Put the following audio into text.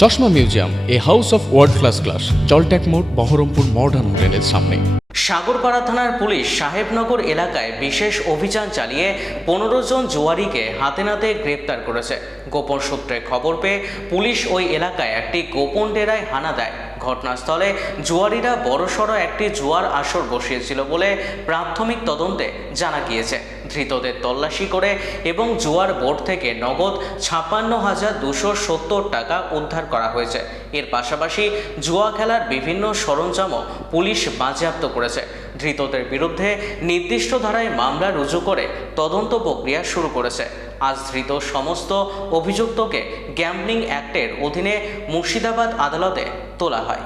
চশমা museum, a house of world class, জলট্যাক মোড়, Baharampur modern হোটেলের সামনে। সাগরপাড়া থানার পুলিশ সাহেবনগর এলাকায় বিশেষ অভিযান চালিয়ে 15 জন জুয়ারিকে হাতে নাতে গ্রেপ্তার করেছে। গোপন সূত্রে খবর পেয়ে পুলিশ ওই এলাকায় একটি গোপন ডেরায় হানা দেয়। ঘটনাস্থলে জুয়ারিরা বড়সড় একটি জুয়ার আসর বসিয়েছিল বলে প্রাথমিক তদন্তে জানা গিয়েছে। ধৃতদের তল্লাশি করে এবং জুয়ার বোর্ড থেকে নগদ 56,270 টাকা উদ্ধার করা হয়েছে। এর পাশাপাশি জুয়া খেলার বিভিন্ন সরঞ্জামও পুলিশ বাজেয়াপ্ত করেছে। ধৃতদের বিরুদ্ধে নির্দিষ্ট ধারায় মামলা রুজু করে তদন্ত প্রক্রিয়া শুরু করেছে। আজ ধৃত সমস্ত অভিযুক্তকে গ্যাম্বলিং অ্যাক্টের অধীনে মুর্শিদাবাদ আদালতে তোলা হয়।